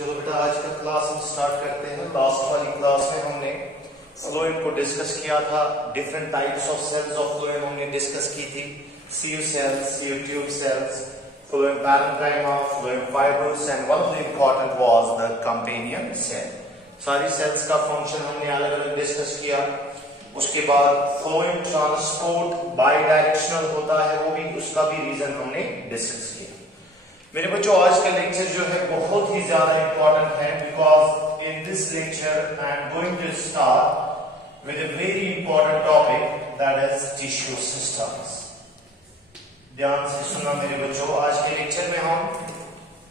चलो बेटा आज का क्लास हम स्टार्ट करते हैं। लास्ट वाली क्लास में हमने फ्लोएम को डिस्कस किया था। Different types of cells of phloem हमने डिस्कस की थी। Sieve cells, sieve tube cells, phloem parenchyma, phloem fibres and one of the important was the companion cell. सारी सेल्स का फंक्शन हमने अलग अलग डिस्कस किया। उसके बाद फ्लोएम ट्रांसपोर्ट बाई डायरेक्शनल होता है, वो भी उसका भी रीजन हमने डिस्कस किया। मेरे बच्चों आज का लेक्चर जो है बहुत ही ज्यादा इंपॉर्टेंट है, because in this lecture I am going to start with a very important topic that is tissue systems. ध्यान से सुनना मेरे बच्चों, आज के लेक्चर में हम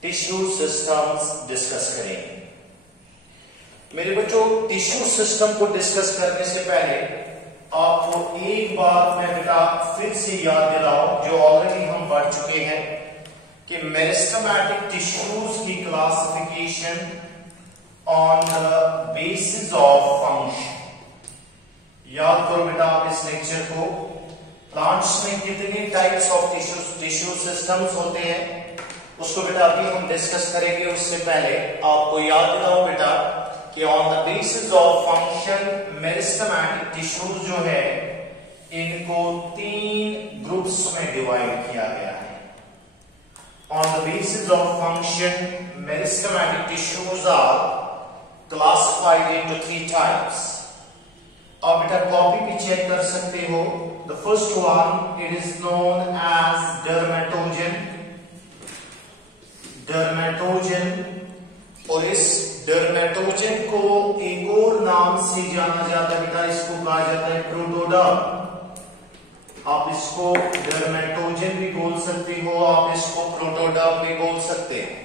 टिश्यू सिस्टम्स डिस्कस करेंगे। मेरे बच्चों टिश्यू सिस्टम को डिस्कस करने से पहले आपको एक बात मैं बेटा फिर से याद दिलाऊं जो ऑलरेडी हम पढ़ चुके हैं कि मेरिस्टेमेटिक टिश्यूज की classification on the basis of function. याद करो बेटा आप इस लेक्चर को। प्लांट्स में कितने टाइप्स ऑफ टिश्यू सिस्टम्स होते हैं उसको बेटा अभी हम डिस्कस करेंगे। उससे पहले आपको याद दिलाओ बेटा कि on the basis of function meristematic tissues जो है इनको 3 ग्रुप्स में डिवाइड किया गया है। On the basis of function, meristematic tissues are classified into 3 types. आप बेटा कॉपी भी चेक कर सकते हो। The first one, it is known as dermatogen. Dermatogen, और इस dermatogen को एक और नाम से जाना जाता है बेटा, इसको कहा जाता है प्रोटोडर्म। आप इसको डर्मेटोजन भी बोल सकते हो, आप इसको प्रोटोडर्म भी बोल सकते हैं।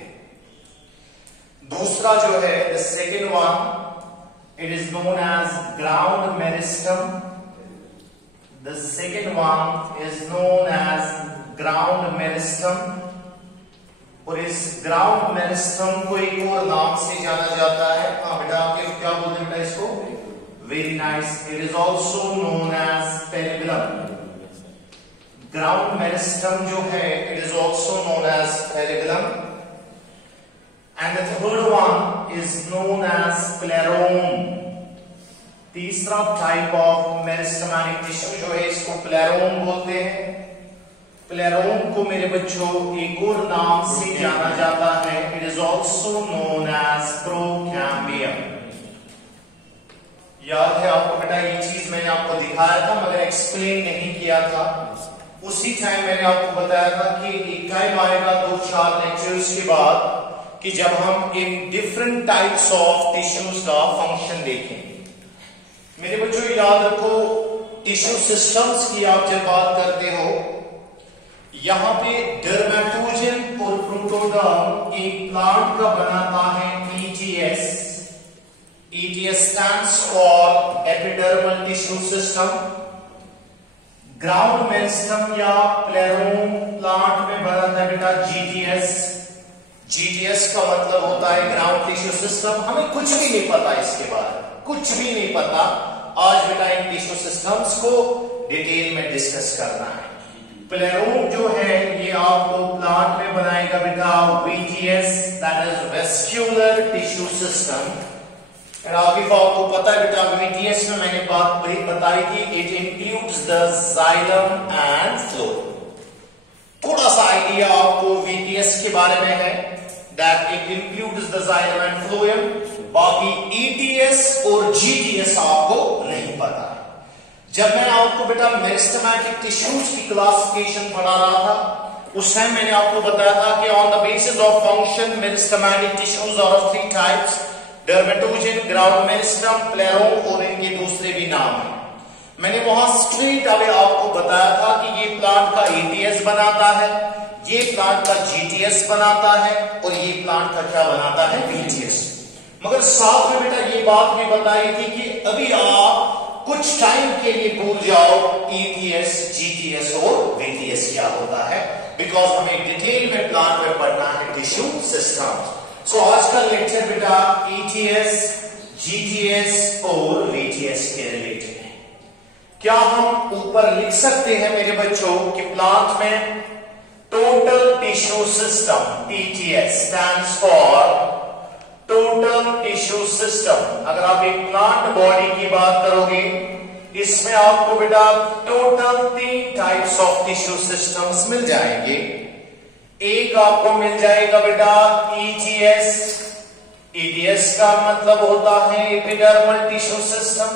दूसरा जो है the second one, it is known as ground meristem. The second one is known as ground meristem, और इस ग्राउंड मेरिस्टम को एक और नाम से जाना जाता है। बेटा आपके क्या बोलते हैं बेटा इसको? Very nice, it is also known as periblem. Ground meristem जो है it is also known as periblem, and the third one is known as plerome. तीसरा टाइप ऑफ मेरिस्टेमेटिक टिश्यू जो है इसको प्लेरोम बोलते हैं। प्लेरोम को मेरे बच्चों एक और नाम से जाना जाता है, it is also known as procambium. याद है आपको बेटा ये चीज मैंने आपको दिखाया था मगर एक्सप्लेन नहीं किया था। उसी टाइम मैंने आपको बताया था कि एक टाइम आएगा 2-4 लेक्चर्स के बाद कि जब हम in different types of tissues का फंक्शन देखेंगे। मेरे बच्चों याद रखो, टिश्यू सिस्टम्स की आप जब बात करते हो, यहां पे डर्मेटोजन और प्रोटोडर्म एक प्लांट का बनाता है ETS। ETS stands for epidermal tissue system. Ground meristem या प्लेरोम प्लांट में बनाता है बेटा GTS। GTS का मतलब होता है ग्राउंड टिश्यू सिस्टम। हमें कुछ भी नहीं पता इसके बारे में, कुछ भी नहीं पता। आज बेटा इन टिश्यू सिस्टम्स को डिटेल में डिस्कस करना है। प्लेरोम जो है ये आपको प्लांट में बनाएगा बेटा VGS, that is vascular tissue system. आपको पता है बेटा VTS में मैंने बात बताई थी, it includes the xylem and phloem. थोड़ा सा आइडिया आपको VTS के बारे में है, that it includes the xylem and phloem. बाकी ETS और GTS आपको नहीं पता। जब मैं आपको बेटा मेरिस्टेमेटिक टिश्यूज की क्लासिफिकेशन पढ़ा रहा था उस टाइम मैंने आपको बताया था कि on the basis of function meristematic tissues are of 3 types, dermatogen, ground meristem, plerome, और इनके दूसरे भी नाम हैं। मैंने वहां स्ट्रेट अवे आपको बताया था कि ये प्लांट का ETS बनाता है, ये प्लांट का GTS बनाता है, और ये प्लांट का क्या बनाता है? VTS। मगर साथ में बेटा ये बात भी बताई थी कि अभी आप कुछ टाइम के लिए भूल जाओ ETS, GTS और VTS क्या होता है, बिकॉज हमें डिटेल में प्लांट में पढ़ना है टिश्यू सिस्टम। सो आज का लेक्चर बेटा ETS, GTS और VTS के रिलेटेड है। क्या हम ऊपर लिख सकते हैं मेरे बच्चों कि प्लांट में total tissue system TTS stands for total tissue system. अगर आप एक प्लांट बॉडी की बात करोगे, इसमें आपको बेटा total 3 types of tissue systems मिल जाएंगे। एक आपको मिल जाएगा बेटा ईटीएस। ईटीएस का मतलब होता है epidermal tissue system.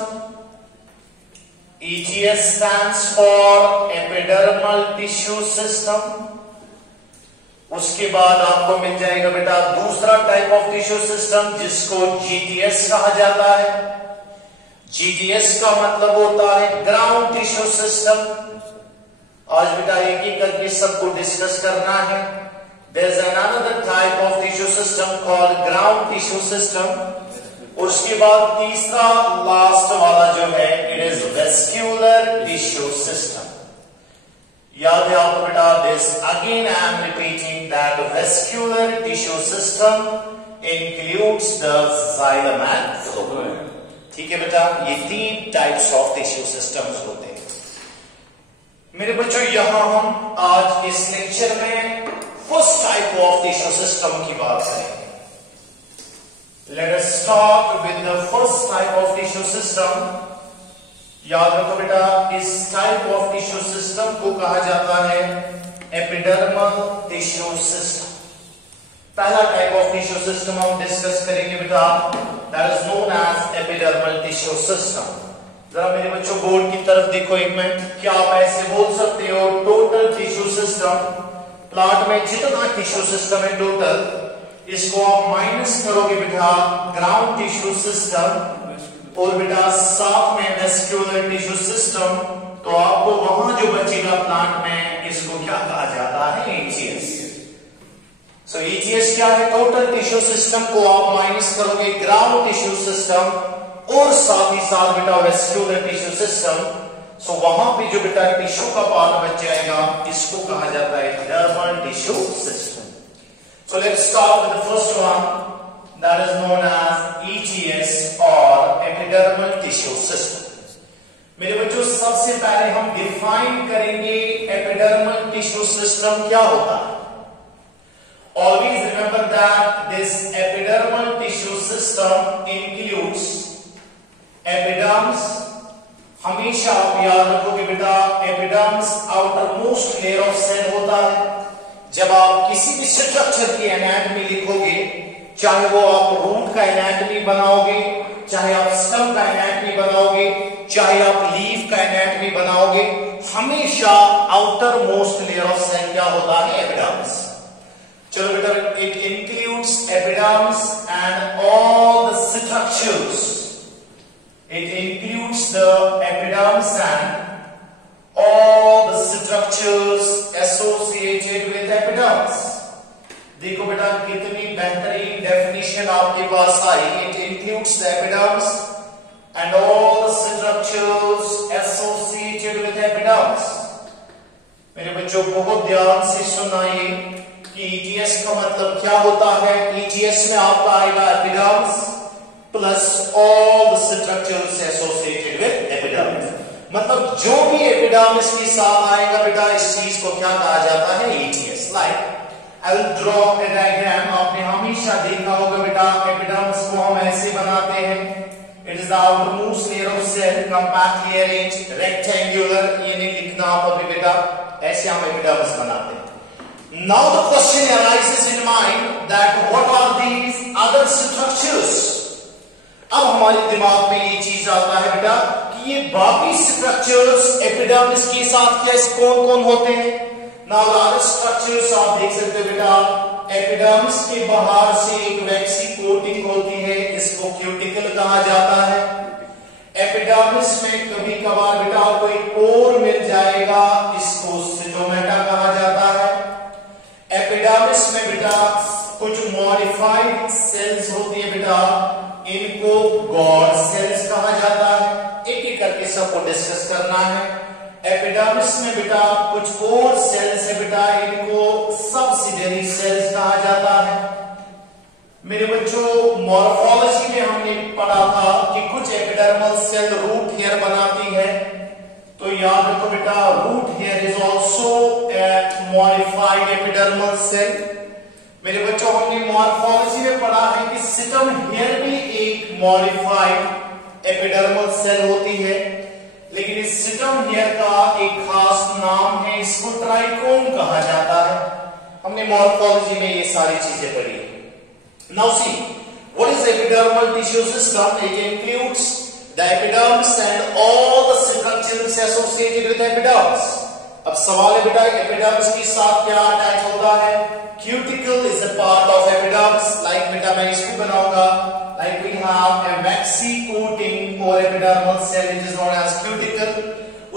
ETS stands for epidermal tissue system. उसके बाद आपको मिल जाएगा बेटा दूसरा टाइप ऑफ टिश्यू सिस्टम जिसको GTS कहा जाता है। GTS का मतलब होता है ग्राउंड टिश्यू सिस्टम। आज बेटा एक एक करके सबको डिस्कस करना है। There is another type of tissue system called ground tissue system। उसके बाद तीसरा लास्ट वाला जो है it is vascular tissue system. याद है आपको बेटा this again I am repeating that vascular tissue system includes the xylem and phloem. ठीक है बेटा, ये 3 टाइप्स ऑफ टिश्यू सिस्टम्स होते हैं। मेरे बच्चों यहां हम आज इस लेक्चर में first type of tissue system की बात करेंगे। Let us start with the first type of tissue system। याद रखो बेटा इस टाइप ऑफ टिश्यू सिस्टम को कहा जाता है एपिडर्मल टिश्यू सिस्टम। पहला टाइप ऑफ टिश्यू सिस्टम हम डिस्कस करेंगे बेटा, that is known as epidermal tissue system. जरा मेरे बच्चों बोर्ड की तरफ देखो एक मिनट। क्या आप ऐसे बोल सकते हो टोटल टिश्यू सिस्टम, प्लांट में जितना टिश्यू सिस्टम है टोटल, इसको आप माइनस करोगे बेटा ग्राउंड टिश्यू सिस्टम और बेटा साथ में वेस्क्यूलर टिश्यू सिस्टम, तो आपको वहां जो बचेगा प्लांट में इसको क्या कहा जाता है ETS। सो ETS क्या है? टोटल टिश्यू सिस्टम को आप माइनस करोगे ग्राउंड टिश्यू सिस्टम और साथ ही साथ बेटा वेस्क्यूलर टिश्यू सिस्टम। सो वहां पे जो बेटा टिश्यू का पार्ट बच जाएगा इसको कहा जाता है epidermal tissue system. So let's start with the first one that is known as ETS or epidermal tissue system। मेरे बच्चों सबसे पहले हम डिफाइन करेंगे एपिडर्मल टिश्यू सिस्टम क्या होता है। Always remember that this epidermal tissue system includes epidermis। हमेशा आप याद रखोगे बेटा epidermis outermost layer of cell होता है। जब आप किसी भी स्ट्रक्चर की एनाटॉमी लिखोगे, चाहे वो आप रूट का एनाटॉमी बनाओगे, चाहे आप स्टम का एनाटॉमी बनाओगे, चाहे आप लीफ का एनाटॉमी बनाओगे, हमेशा outermost layer of cell क्या होता है? एपिडर्मिस। चलो बेटा, it includes epidermis and all the structures. It includes the epidermis and all the structures associated with epidermis। देखो बेटा कितनी बेहतरीन डेफिनेशन आपके पास आई। It includes the epidermis and all the structures associated with epidermis। मेरे बच्चों बहुत ध्यान से सुनाइए कि ETS का मतलब क्या होता है। ETS में आपका आएगा epidermis plus all the structures associated with epidermis। मतलब जो भी एपिडर्मिस के साथ आएगा बेटा इस चीज को क्या कहा जाता है? ETS। Like I will draw a diagram. आपने हमेशा देखा होगा बेटा एपिडर्मिस को हम ऐसे बनाते हैं। It is the outermost layer of cell compactly arranged rectangular. ये नहीं लिखना आप अभी बेटा, ऐसे हम एपिडर्मिस बनाते हैं। Now the question arises in mind that what are these other structures. अब हमारे दिमाग में ये चीज आता है बेटा ये बाकी स्ट्रक्चर्स एपिडर्मिस के साथ क्या कौन कौन होते हैं। नाउ अदर स्ट्रक्चर्स आप देख सकते हो बेटा, एपिडर्मिस के बाहर से एक वैक्सी कोटिंग होती है, इसको क्यूटिकल कहा जाता है। एपिडर्मिस में कभी कभार बेटा कोई पोर मिल जाएगा, इसको सिटोमेटा कहा जाता है। एपिडर्मिस में बेटा कुछ मॉडिफाइड सेल्स होती है बेटा, इनको गॉड सेल्स कहा जाता है। एक एक करके सबको डिस्कस करना है। एपिडर्मिस में बेटा कुछ और सेल्स है बेटा, इनको सब्सिडियरी सेल्स कहा जाता है। मेरे बच्चों मॉर्फोलॉजी में हमने पढ़ा था कि कुछ एपिडर्मल सेल रूट हेयर बनाती है, तो याद रखो बेटा root hair is also a modified epidermal cell. मेरे बच्चों हम हमने मॉर्फोलॉजी में पढ़ा है कि सिटम हेयर भी एक मॉडिफाइड एपिडर्मल सेल होती है, लेकिन इस सिटम हेयर का एक खास नाम है, इसको ट्राइकोम कहा जाता है। हमने मॉर्फोलॉजी में ये सारी चीजें पढ़ी है। Now see what is epidermal tissue system. It includes the epidermis and all the structures associated with epidermis. अब सवाल है बेटा, एपिडर्मिस के साथ क्या अटैच होता है? Cuticle is a part of epidermis. Like बेटा मैं इसको बनाऊंगा, like we have a waxy coating or epidermal cell which is known as cuticle.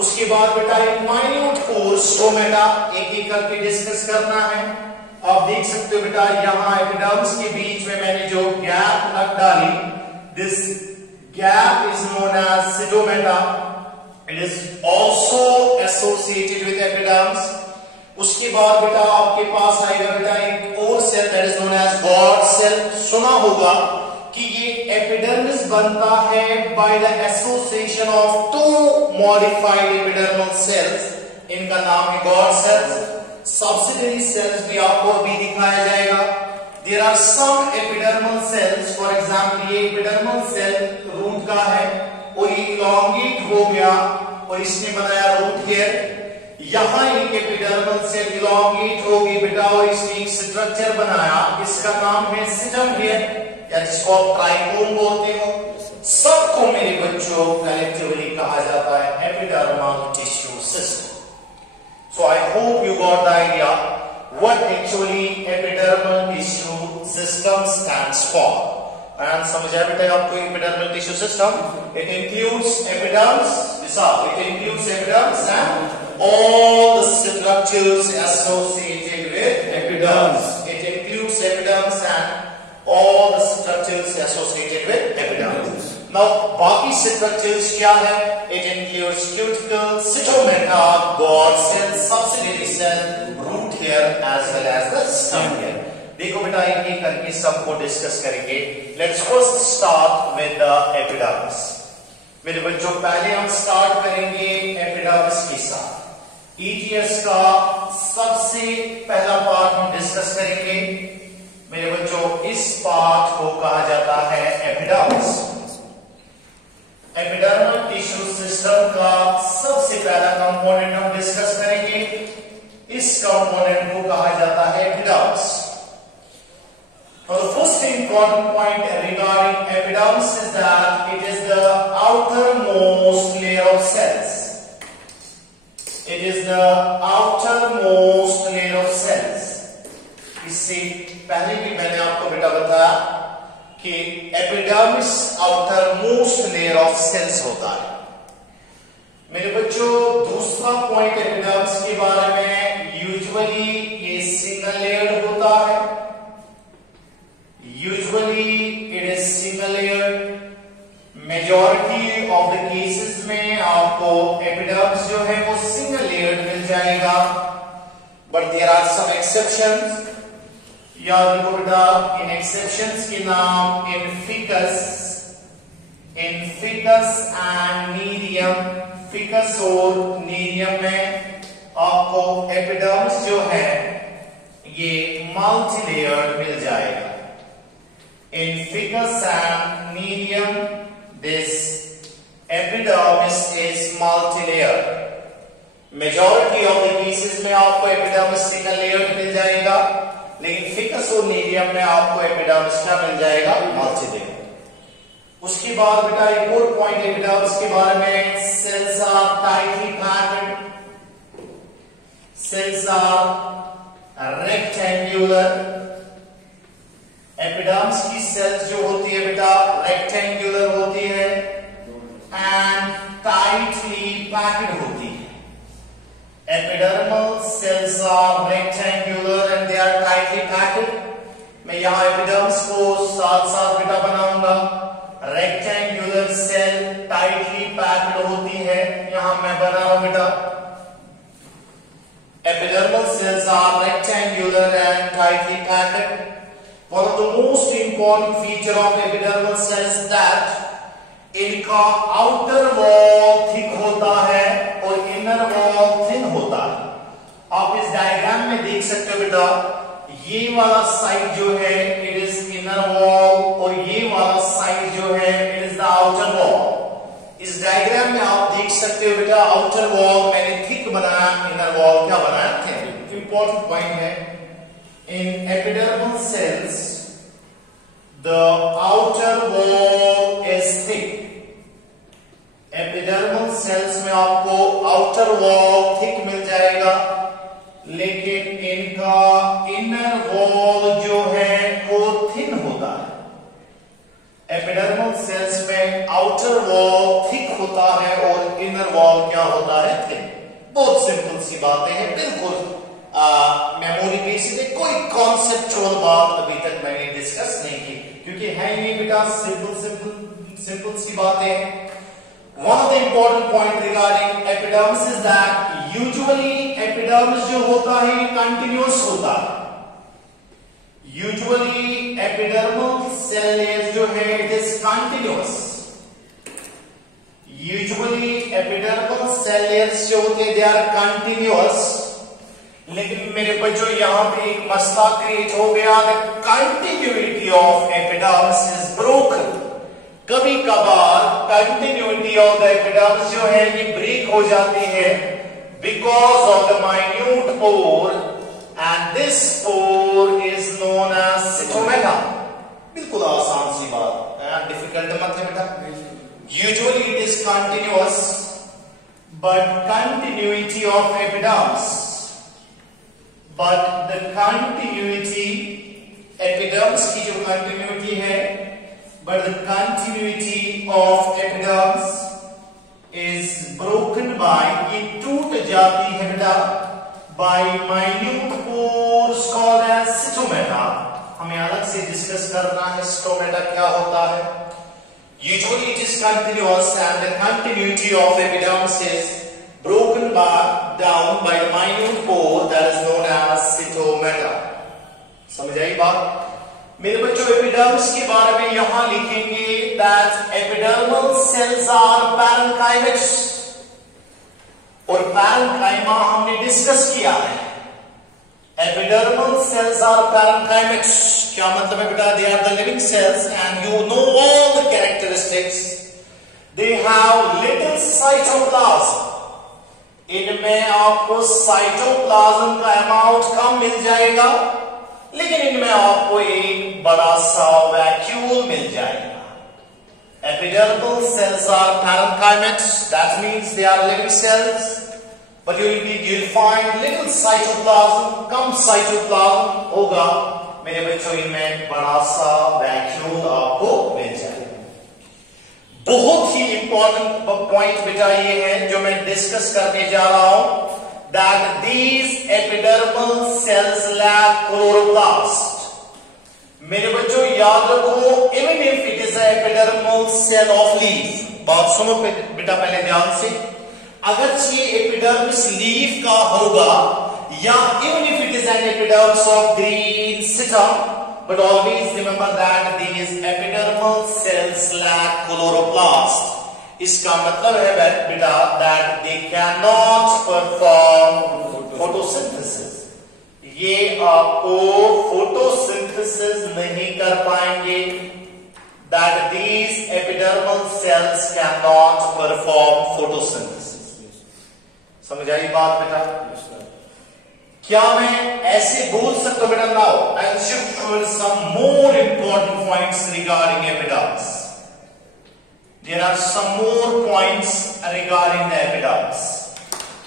उसके बाद बेटा एक minute pores स्ट्रोमेटा एक एक करके डिस्कस करना है। आप देख सकते हो बेटा यहाँ एपिडर्मिस के बीच में मैंने जो गैप रख डाली, this gap is known as cytomata. It is also associated with epidermis. उसके बाद बेटा आपके पास आएगा बेटा एक और cell that is known as God cell। सुना होगा कि ये एपिडर्मिस बनता है by the association of two modified epidermal cells. इनका नाम है गॉड सेल्स। सब्सिडियरी सेल्स भी आपको अभी दिखाया जाएगा। There are some epidermal cells, for example ये एपिडर्मल सेल रूट का है और ये इलॉन्गेट हो गया और इसने बनाया रूट हेयर। यहां एक एपिडर्मल सेल इलॉन्गेट होगी बेटा और इसने एक स्ट्रक्चर बनाया, इसका नाम है सिटम हेयर या जिसको आप ट्राइकोम बोलते हो। सबको मेरे बच्चों कलेक्टिवली कहा जाता है epidermal tissue system. So I hope you got the idea what actually epidermal tissue system stands for. And समझ आया बेटा आपको epidermal tissue system? It includes epidermis, it includes epidermis and all the structures associated with epidermis. It includes epidermis and all the structures associated with epidermis. Now, बाकी structures क्या है? It includes cuticle, cytomata, God cell, subsidiary cell, root hair as well as the stem hair. देखो बेटा एक एक करके सबको discuss करेंगे। Let's first start with the epidermis. मेरे बच्चों पहले हम स्टार्ट करेंगे एपिडर्मिस के साथ। ETS का सबसे पहला पार्ट हम डिस्कस करेंगे मेरे बच्चों। इस पार्ट को कहा जाता है एपिडर्मिस। एपिडर्मल टिश्यू सिस्टम का सबसे पहला कंपोनेंट हम डिस्कस करेंगे। इस कंपोनेंट को कहा जाता है epidermis. Now the first important point regarding epidermis is that it is the outermost layer of cells. It is the outermost layer of cells. इससे पहले भी मैंने आपको बेटा बताया कि epidermis outermost layer of cells होता है। मेरे बच्चों दूसरा पॉइंट एपिडर्मिस के बारे में, यूजुअली ये सिंगल लेयर्ड होता है। Usually it is single layered. Majority of the cases में आपको epidermis जो है वो single layered मिल जाएगा, but there are some exceptions. याद रखो बेटा इन exceptions के नाम in ficus and nerium, ficus और nerium में आपको epidermis जो है ये multi layered मिल जाएगा। In ficus and nerium, this epidermis is multilayered. Majority of the cases में आपको epidermis single layered मिल जाएगा, लेकिन ficus और nerium में आपको epidermis क्या मिल जाएगा? multilayered। उसके बाद बेटा एक और पॉइंट epidermis के बारे में, cells are tightly packed, cells are rectangular। Epidermis की सेल्स जो होती है बेटा रेक्टेंगुलर होती है एंड टाइटली पैक्ड होती है। Epidermal cells are rectangular and they are tightly packed. मैं यहाँ एपिडर्मिस को साथ साथ बेटा बनाऊंगा। रेक्टेंगुलर सेल टाइटली पैक्ड होती है, यहाँ मैं बना रहा हूं बेटा। Epidermal cells are rectangular and tightly packed. One of the most important feature of epidermal cells that इनका outer wall thick होता है और inner wall thin होता है। आप इस डायग्राम में देख सकते हो बेटा, ये वाला साइड जो है आउटर वॉल मैंने थिक बनाया, इनर वॉल क्या बनाया थिन। इंपॉर्टेंट पॉइंट है, in epidermal cells the outer wall is thick. Epidermal cells में आपको आउटर वॉल थिक मिल जाएगा, लेकिन इनका इनर वॉल जो है वो थिन होता है। एपिडर्मल सेल्स में आउटर वॉल थिक होता है और इनर वॉल क्या होता है थिन। बहुत सिंपल सी बातें हैं, बिल्कुल मेमोरी बेसिस है, कोई कॉन्सेप्चुअल बात अभी तक मैंने डिस्कस नहीं की, क्योंकि है नहीं बेटा, सिंपल सी बातें हैं। One of the important point regarding epidermis is that usually epidermis जो होता है ये continuous होता है। Usually epidermal cell layers जो है it is continuous। Usually epidermal cell layers जो होते हैं they are continuous। लेकिन मेरे बच्चों यहाँ पे एक मसला क्रिएट हो गया, the continuity of epidermis is broken। कभी कभार कंटिन्यूटी ऑफ द एपिडर्मिस जो है ये ब्रेक हो जाती है because of the minute pore, and this pore is known as stomata. बिल्कुल आसान सी बात, डिफिकल्ट मत है बेटा। Usually it is continuous, but continuity of epidermis, but the continuity epidermis की जो कंटिन्यूटी है, but the continuity of epidermis is broken by, ये टूट जाती है बेटा by minute pores called as stomata। हमें अलग से डिस्कस करना है स्टोमेटा क्या होता है। Usually it is continuous and the continuity of epidermis is broken down by the minute pore that is known as stomata। समझ आई बात। मेरे बच्चों एपिडर्मिस के बारे में यहां लिखेंगे that epidermal cells are parenchymatous, और parenchyma हमने डिस्कस किया है। Epidermal cells are parenchymatous, क्या मतलब है बेटा? They are the living cells and you know all the characteristics। They have little cytoplasm। इनमें आपको साइटोप्लाज्म का अमाउंट कम मिल जाएगा, लेकिन इनमें आपको एक बड़ा सा वैक्यूल मिल जाएगा। Epidermal cells are parenchymatous, that means they are living cells, but you'll find little cytoplasm, come cytoplasm होगा। मेरे बच्चों इनमें बड़ा सा वैक्यूल आपको मिल जाएगा। बहुत ही इंपॉर्टेंट पॉइंट बेटा ये है जो मैं डिस्कस करने जा रहा हूं, that these epidermal cells lack chloroplast। मेरे बच्चों याद रखो, even if it is an epidermal cell of leaf, बात सुनो बेटा पहले ध्यान से, अगर ये एपिडर्मिस लीफ का होगा, या even if it is an epidermis of green situm, but always remember that these epidermal cells lack chloroplast। इसका मतलब है बेटा that they cannot perform photosynthesis। ये आपको फोटोसिंथेसिस नहीं कर पाएंगे। That these epidermal cells cannot perform photosynthesis। समझ आई बात बेटा? क्या मैं ऐसे बोल सकता हूं बेटा? Now I'll shift towards some more important points regarding epidermis। There are some more points regarding the epidermis।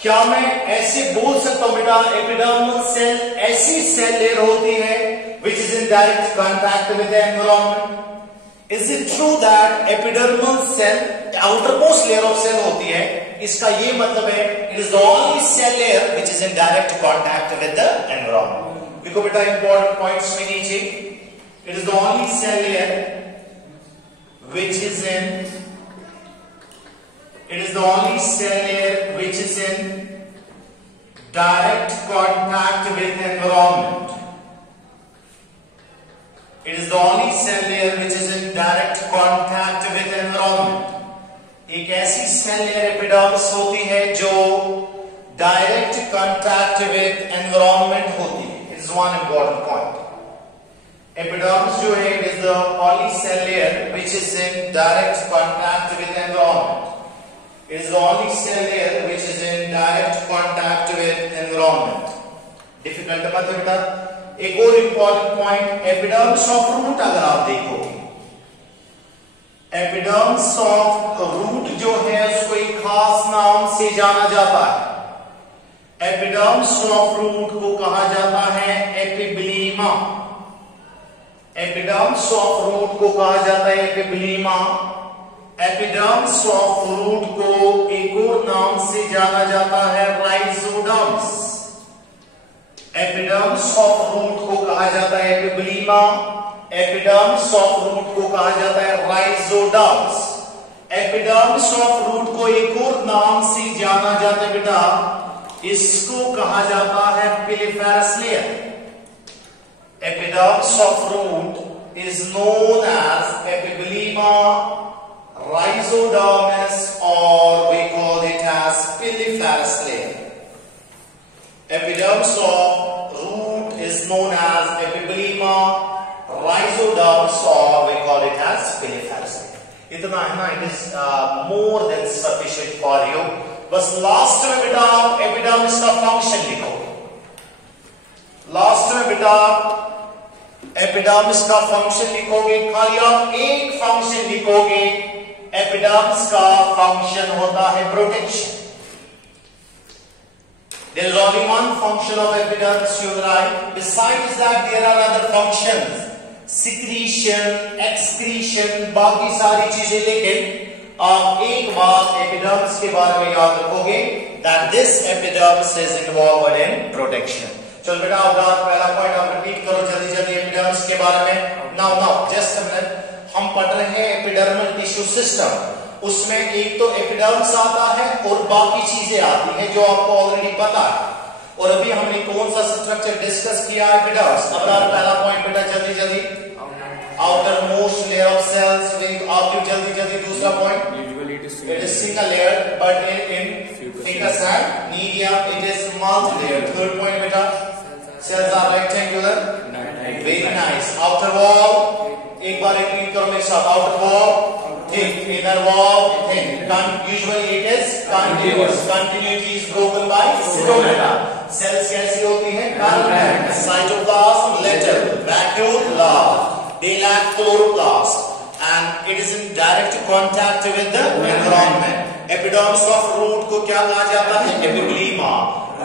क्या मैं ऐसे बोल सकता हूं बेटा एपिडर्मल सेल ऐसी सेल लेयर होती है which is in direct contact with the environment? Is it true that epidermal cell outermost layer of cell होती है? इसका ये मतलब है it is the only cell layer which is in direct contact with the environment। देखो बेटा important points में नीचे, it is the only cell layer which is in direct contact with environment। It is the only cell layer which is in direct contact with environment। एक ऐसी cell layer epidermis होती है जो direct contact with environment होती है। It is one important point. Epidermis जो है it is the only cell layer which is in direct contact with environment. It is the only cell layer which is in direct contact with environment. Difficult मत है बेटा। एक और important point, epidermis of root अगर आप देखोगे, epidermis of root जो है उसको एक खास नाम से जाना जाता है। epidermis of root को कहा जाता है epiblema। epidermis of root को कहा जाता है epiblema। epidermis of root को एक और नाम से जाना जाता है rhizoderms। epidermis of root को कहा जाता है epiblema। epidermis of root को कहा जाता है rhizoderms। epidermis of root को एक और नाम से जाना जाता है बेटा, इसको कहा जाता है piliferous layer। epidermis of root is known as epiblema, rhizodermis, or we call it as piliferous layer. Epidermis of root is known as epiblema, rhizoderms, or we call it as piliferous layer. इतना है ना, it is more than sufficient for you। बस last में बेटा आप epidermis का function लिखोगे। Last में बेटा एपिडर्मिस का फंक्शन लिखोगे, खाली आप एक फंक्शन लिखोगे। एपिडर्मिस का फंक्शन होता है protection. There is only one function of epidermis you write. Besides that, there are other functions, secretion, excretion, बाकी सारी चीजें। लेकिन आप एक बात एपिडर्मिस के बारे में याद रखोगे, that this epidermis is involved in protection। चलो बेटा आप पहला पॉइंट आप रिपीट करो जल्दी जल्दी एपिडर्मिस के बारे में। नाउ जस्ट अ मिनट, हम पढ़ रहे हैं एपिडर्मल टिश्यू सिस्टम। उसमें एक तो एपिडर्मिस आता है और बाकी चीजें आती हैं जो आपको ऑलरेडी पता है। और अभी हमने कौन सा स्ट्रक्चर डिस्कस किया? एपिडर्मिस। अब पहला पॉइंट बेटा जल्दी जल्दी, outermost layer of cells. आप जल्दी जल्दी दूसरा point, it is single layer but in ficus and media it is multi-layer। third point beta, cells are rectangular, very nice। outer wall एक बार repeat करो मेरे साथ, outer wall thick, inner wall thin, usually it is continuous, continuity is broken by cytomata। cells कैसी होती हैं? permanent, cytoplasm lateral, vacuolar, they lack chloroplast and it is in direct contact with the environment। epidermis of root को क्या कहा जाता है? epiblema,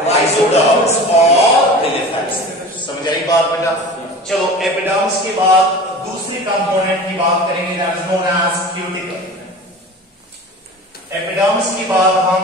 rhizoderms और piliferous। समझ आई बात बेटा? चलो epidermis के बाद दूसरी कंपोनेंट की बात करेंगे, that is known as cuticle। epidermis के बाद हम